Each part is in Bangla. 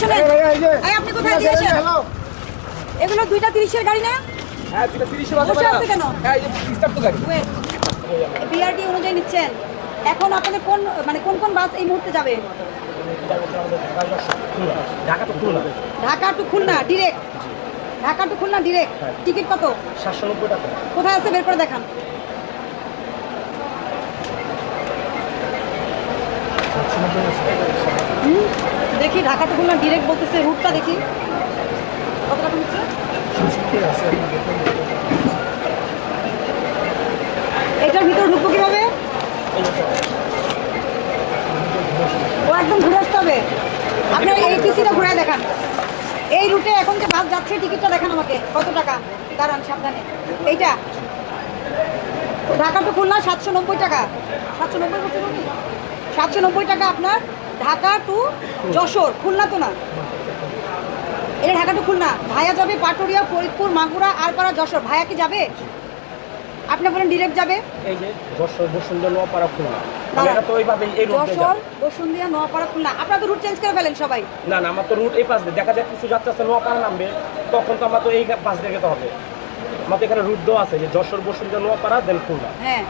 শোনেন, আপনি কোথায় দিয়েছেন? এগুলো 2টা 30-এর গাড়ি না? হ্যাঁ 2টা 30 বসে আছে কেন? হ্যাঁ এই যে স্টাফ তো গাড়ি বিআরটি অনুযায়ী নিচ্ছেন। এখন আপনাদের কোন কোন বাস এই মুহূর্তে যাবে? Dhaka to Khulna direct. Dhaka to Khulna direct. Ticket কত? 790 টাকা। কোথায় আছে বের করে দেখান। দেখি ঢাকা টু খুলনা ডিরেক্ট বলতেছে, রুটটা দেখি কত টাকা নিচ্ছে। এটার ভিতরে ঢুকবো কিভাবে? ও একদম ঘুরে আসতে হবে। আপনার এই টিসিটা ঘুরে দেখান। এই রুটে এখন যে বাস যাচ্ছে টিকিটটা দেখান আমাকে, কত টাকা? দাঁড়ান সাবধানে। এইটা ঢাকা টু খুলনা 790 টাকা। 790 বলছেন উনি? 790 টাকা আপনার ঢাকা টু যশোর, খুলনা তো না, এটা ঢাকা টু খুলনা। ভায়া যাবে পাটুরিয়া, ফরিদপুর, মাগুরা, আরপাড়া, যশোর। ভায়া কি যাবে? আপনি বলেন ডিরেক্ট যাবে। এই যে যশোর, বসুন্ধরা, নোয়াপাড়া, খুলনা। এটা তো এইভাবে এই রুটে যায়। যশোর, বসুন্ধরা, নোয়াপাড়া, খুলনা। আপনারা তো রুট চেঞ্জ করে ফেলেন সবাই। না না, আমার তো রুট এই পাশ দিয়ে দেখা যায় কিছু যাত্রা আছে নোয়াপাড়া নামবে, তখন তো আমার তো এই পাশ দিয়ে যেতে হবে। আমার তো এখানে রুট দেওয়া আছে যে যশোর, বসুন্ধরা, নোয়াপাড়া, দেন খুলনা। হ্যাঁ,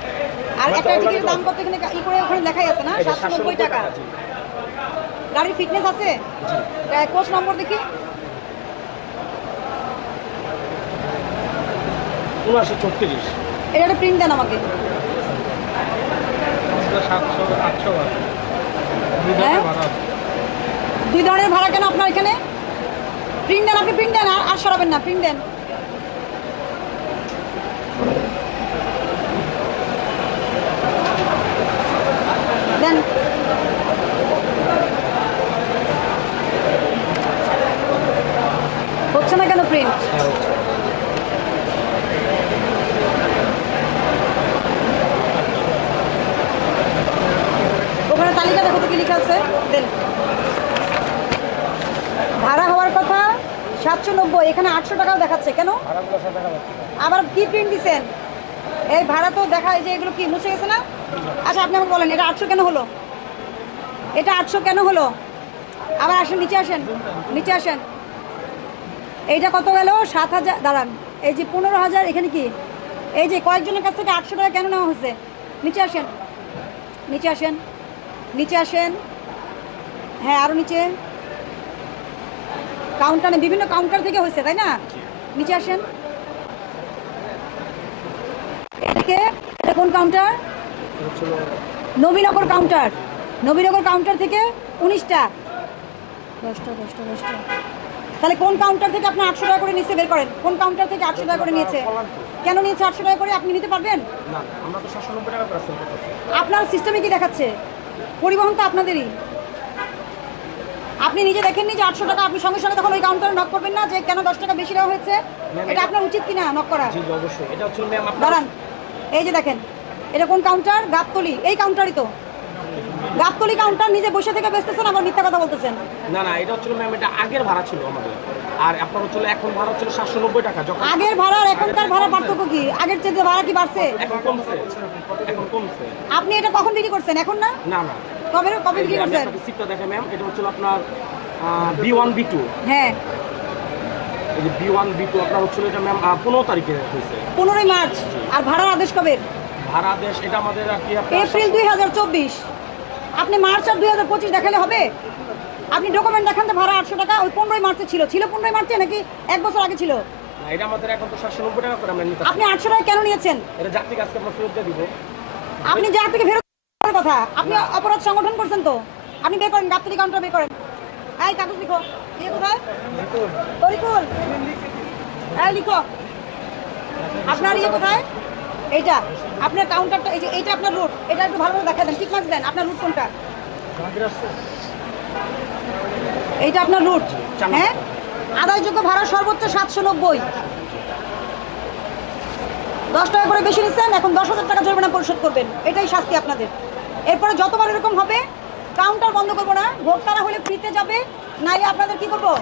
আর একটা টিকিটের দাম কত এখানে ই করে ওখানে দেখাই আছে না? 790 টাকা। গাড়ির ফিটনেস আছে? কোচ নম্বর দেখি। 79-34। এটা একটা প্রিন্ট দেন আমাকে। 700-800 হ্যাঁ? 2 ধরনের ভাড়া কেন আপনার এখানে? প্রিন্ট দেন, আপনি প্রিন্ট দেন, আর সরাবেন না, প্রিন্ট দেন। দেন হচ্ছে না কেন প্রিন্ট? ওখানে তালিকা দেখো তো কি লেখা আছে, দেন। ভাড়া হওয়ার কথা 790, এখানে 800 টাকাও দেখাচ্ছে কেন? আবার কি প্রিন্ট দিচ্ছেন? এই ভাড়া তো দেখা, এই যে এগুলো কি মুছে গেছে না? আচ্ছা আপনি আমাকে বলেন এটা 800 কেন হলো? এটা 800 কেন হলো? আবার আসেন, নিচে আসেন, নিচে আসেন। এইটা কত গেল? 7,000। দাঁড়ান, এই যে 15,000, এখানে কি এই যে কয়েকজনের কাছ থেকে 800 টাকা কেন নেওয়া হয়েছে? নিচে আসেন, নিচে আসেন, নিচে আসেন। হ্যাঁ আরও নিচে। কাউন্টারে বিভিন্ন কাউন্টার থেকে হয়েছে তাই না? নিচে আসেন। এটাকে, এটা কোন counter? Nabinagar counter. Nabinagar counter থেকে 19টা, 10টা 10টা 10টা। তাহলে কোন কাউন্টার থেকে আপনি 800 টাকা করে নিচে বের করেন? কোন কাউন্টার থেকে 800 টাকা করে নিয়েছে? কেন নিয়েছে 800 টাকা করে? আপনি নিতে পারবেন না? আমরা তো 790 টাকা করে সেল করতেছি। আপনার সিস্টেমে কি দেখাচ্ছে? পরিবহন তো আপনাদেরই। আপনি নিজে দেখেননি যে 800 টাকা? আপনি সঙ্গে সঙ্গে তখন ওই কাউন্টারে নক করবেন না যে কেন 10 টাকা বেশি দেওয়া হয়েছে? এটা আপনার উচিত কিনা নক করা? জি অবশ্যই। এটা হচ্ছে ম্যাম আপনার। দাঁড়ান, এই যে দেখেন, এটা কোন কাউন্টার? গাবতলি। এই কাউন্টারই তো, গাবতলি কাউন্টার। নিজে বসে থেকে বেচতেছেন, আবার মিথ্যা কথা বলতেছেন। না না, এটা হচ্ছে ম্যাম, এটা আগের ভাড়া ছিল আমাদের। আর আপনার হচ্ছে এখন ভাড়া হচ্ছে 790 টাকা। যখন আগের ভাড়া আর এখনকার ভাড়া পার্থক্য কি? আগের চেয়ে ভাড়া কি বাড়ছে? এখন কমছে, এখন কমছে। আপনি এটা কখন বিক্রি করছেন? এখন না? না না, কবে কবে বিক্রি করছেন? সিটটা দেখেন ম্যাম, এটা হচ্ছে আপনার B1 B2। হ্যাঁ, এই যে B1 B2 আপনার হচ্ছে এটা ম্যাম 15 তারিখে হয়েছে। 15ই মার্চ। আর ভাড়ার আদেশ কবে? ভাড়া দেশ এটা আমাদের আর কি এপ্রিল 2024। আপনি মার্চ আর 2025 দেখালে হবে? আপনি ডকুমেন্ট দেখান তো ভাড়া 800 টাকা। ওই 15ই মার্চে ছিল। 15ই মার্চে নাকি 1 বছর আগে ছিল? না, এটা আমাদের এখন তো 790 টাকা করে আমরা নিতে। আপনি 800 টাকা কেন নিয়েছেন? এটা যাত্রী কাজকে আমরা ফেরত দিয়ে দিব। আপনি যা থেকে ফেরত দেওয়ার কথা, আপনি অপরাধ সংগঠন করছেন তো। আপনি বের করেন, গাবতলি কাউন্টার বের করেন। এই কাগজ লিখো। ইয়ে কোথায়? তরিকুল, এই লিখো। আপনার ইয়ে কোথায়? এইটা আপনার কাউন্টারটা, এই যে এইটা আপনার রুট। এটা একটু ভালোভাবে দেখা দেন, ঠিক মার্কস দেন। আপনার রুট কোনটা? এইটা আপনার রুট। হ্যাঁ, আদায়যোগ্য ভাড়া সর্বোচ্চ 790। 10 টাকা করে বেশি নিচ্ছেন, এখন 10,000 টাকা জরিমানা পরিশোধ করবেন। এটাই শাস্তি আপনাদের। এরপরে যতবার এরকম হবে কাউন্টার বন্ধ করবো না। ভোক্তারা হলে ফ্রিতে যাবে, নাইলে আপনাদের কি করবো?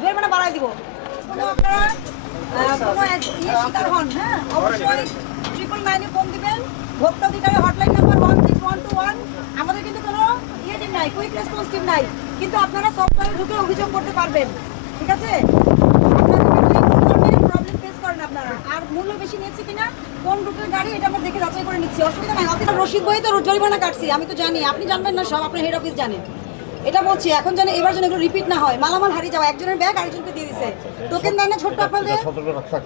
জরিমানা বাড়াই দিব। কোনো আপনারা কোনো ইয়ে শিকার হন, হ্যাঁ অবশ্যই 999-এ ফোন দিবেন। ভোক্তা অধিকারের হটলাইন নাম্বার 16121। আমাদের কিন্তু কোনো ইয়ে টিম নাই, কুইক রেসপন্স টিম নাই। কিন্তু আপনারা সফটওয়্যারে ঢুকে অভিযোগ করতে পারবেন, ঠিক আছে? প্রবলেম ফেস করেন আপনারা। আর মূল্য বেশি নিয়েছে কিনা, কোন রুটের গাড়ি, এটা আমরা দেখে যাচাই করে নিচ্ছি, অসুবিধা নাই। অফিসার রশিদ বই তো জরিমানা কাটছি, আমি তো জানি, আপনি জানবেন না সব, আপনার হেড অফিস জানেন। এটা বলছি এখন যেন এবার যেন এগুলো রিপিট না হয়, মালামাল হারিয়ে যাওয়া, একজনের ব্যাগ আরেকজনকে দিয়ে দিছে, টোকেন দেয় না ছোট্ট আপনাদের,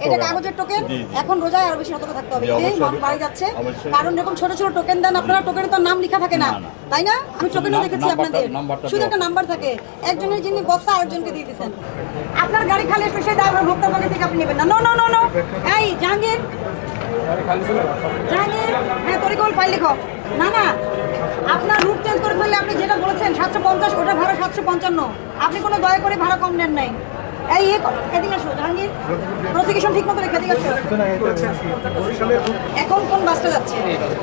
এটা কাগজের টোকেন। এখন রোজায় আরো বেশি সতর্ক থাকতে হবে, এই মান বাড়ি যাচ্ছে, কারণ এরকম ছোট ছোট টোকেন দেন আপনারা, টোকেনে তো নাম লেখা থাকে না, তাই না? আমি টোকেনও দেখেছি আপনাদের, শুধু একটা নাম্বার থাকে, একজনের যিনি বস্তা আরেকজনকে দিয়ে দিচ্ছেন। আপনার গাড়ি খালি আসলে সেই ড্রাইভার ভোক্তার পকেট থেকে আপনি নেবেন না। নো নো নো নো, এই জাহাঙ্গীর, জাহাঙ্গীর, হ্যাঁ তরিকুল ফাইল লিখো। না না, আপনার রুট চেঞ্জ করে ফেললে আপনি যেটা বলেছেন 750, ওটা ভাড়া 755, আপনি কোনো দয়া করে ভাড়া কম নেন নাই। এই এদিকে আসো জাহাঙ্গীর, প্রসিকিউশন ঠিক মতো রেখে এদিকে আসো। এখন কোন বাসটা যাচ্ছে?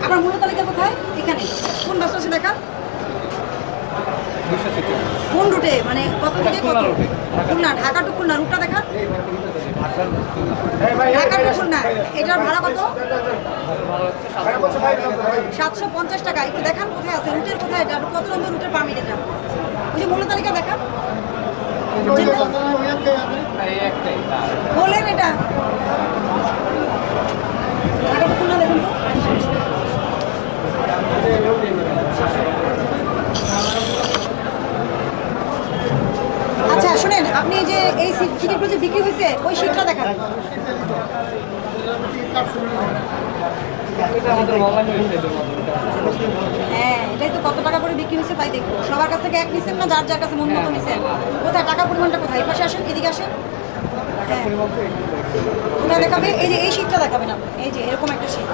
আমার মূল তালিকা কোথায়? এখানে কোন বাসটা আছে দেখা, কোন রুটে, মানে কত থেকে কত? খুলনা, ঢাকা টু খুলনা রুটটা দেখা, ঢাকা টু খুলনা, এটার ভাড়া কত? 750 টাকা। একটু দেখান কোথায় আছে, রুটের কোথায়, এটা কত নম্বর রুটের পারমিট, এটা ওই যে মূল তালিকা দেখান, বলেন এটা ঢাকা টু খুলনা দেখুন তো। আচ্ছা শুনেন, আপনি যে এই টিকিটগুলো যে বিক্রি হয়েছে ওই সিটটা দেখান। হ্যাঁ এটাই তো, কত টাকা করে বিক্রি হয়েছে তাই দেখবো। সবার কাছ থেকে এক নিচ্ছেন না, যার যার কাছে মন মতো নিচ্ছেন। কোথায় টাকার পরিমাণটা কোথায়? এই পাশে আসেন, এদিকে আসেন। হ্যাঁ ওটা দেখাবে, এই যে এই সিটটা দেখাবেন আপনি, এই যে এরকম একটা সিট,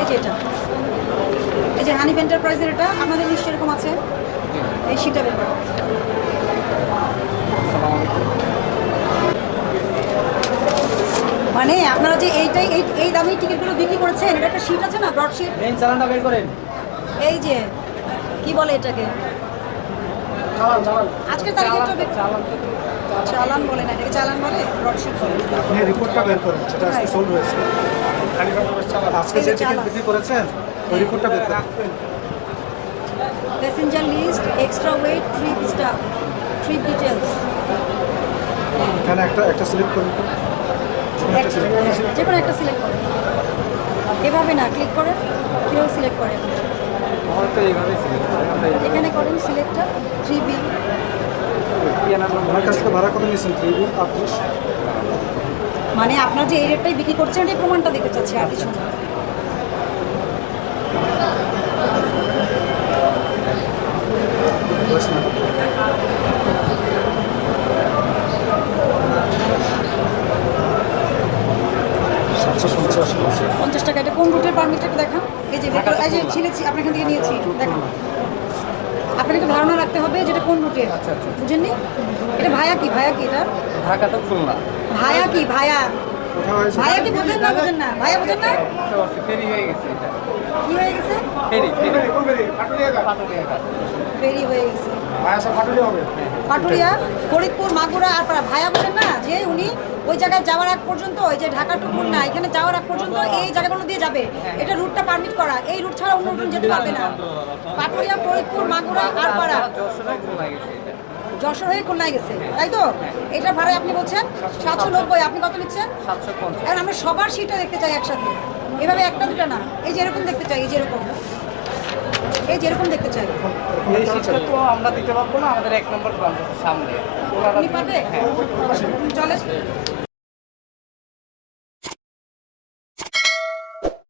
এই যে এটা, এই যে হানিফ এন্টারপ্রাইজের, এটা আপনাদের নিশ্চয় এরকম আছে, এই সিটটা বের করো। মানে আপনারা যে এইটাই এই দামি টিকিটগুলো বিক্রি করেছেন, এটা একটা শীট আছে না, ব্রড শীট, মেইন চালানটা বের করেন। এই যে কি বলে এটাকে, চালান আজকের তারিখে তো চালান বলে না, এটাকে চালান বলে, ব্রড শীট বলে। আপনি রিপোর্টটা বের করেন, সেটা আজকে সোল্ড হয়েছে। আজকে যে টিকিট বিক্রি করেছেন ওই রিপোর্টটা বের করেন। Passenger list, extra weight, trip staff, trip details, এখানে একটা সিলেক্ট করুন তো। যে কোনো একটা সিলেক্ট করেন, এভাবে না ক্লিক করেন, কীভাবে সিলেক্ট করেন, এখানে করেন সিলেক্টটা 3B। আমার কাছ থেকে ভাড়া কত নিয়েছেন? 3B 38। মানে আপনার যে এই রেটটাই বিক্রি করছেন, এই প্রমাণটা দেখতে চাচ্ছি, আর কিছু না। পঞ্চাশ টাকা। এটা কোন রুটের পারমিটটা দেখান, এই যে এই যে ছিলেছি আপনার এখান থেকে নিয়েছি, দেখান। আপনাকে একটা ধারণা রাখতে হবে যেটা কোন রুটের, বুঝেননি? এটা ভায়া কি, ভায়া কি, এটা ঢাকা তো খুলনা। ভায়া কি, ভায়া, ভায়া কি বোঝেন না? বোঝেন না, ভায়া বোঝেন না? ফেরি হয়ে গেছে এটা। কি হয়ে গেছে? ফেরি ফেরি হয়ে গেছে, পাটুরিয়া, ফরিদপুর, মাগুরা আর পাড়া। ভায়া বলেন না যে উনি ওই জায়গায় যাওয়ার আগ পর্যন্ত, ওই যে ঢাকা টু খুলনা এখানে যাওয়ার আগ পর্যন্ত এই জায়গাগুলো দিয়ে যাবে, এটা রুটটা পারমিট করা, এই রুট ছাড়া অন্য রুট যেতে পারবে না। পাটুরিয়া, ফরিদপুর, মাগুরা আর পাড়া, যশোর হয়ে খুলনায় গেছে, তাই তো? এটা ভাড়ায় আপনি বলছেন 790, আপনি কত নিচ্ছেন? 750। এখন আমরা সবার সিটটা দেখতে চাই একসাথে, এভাবে একটা দুটা না, এই যে এরকম দেখতে চাই, এই যে এরকম, এই যে এরকম দেখতে চাই। এই সিটটা তো আমরা দিতে পারবো না, আমাদের 1 নম্বর ব্রাঞ্চ আছে সামনে। আপনি পারবে?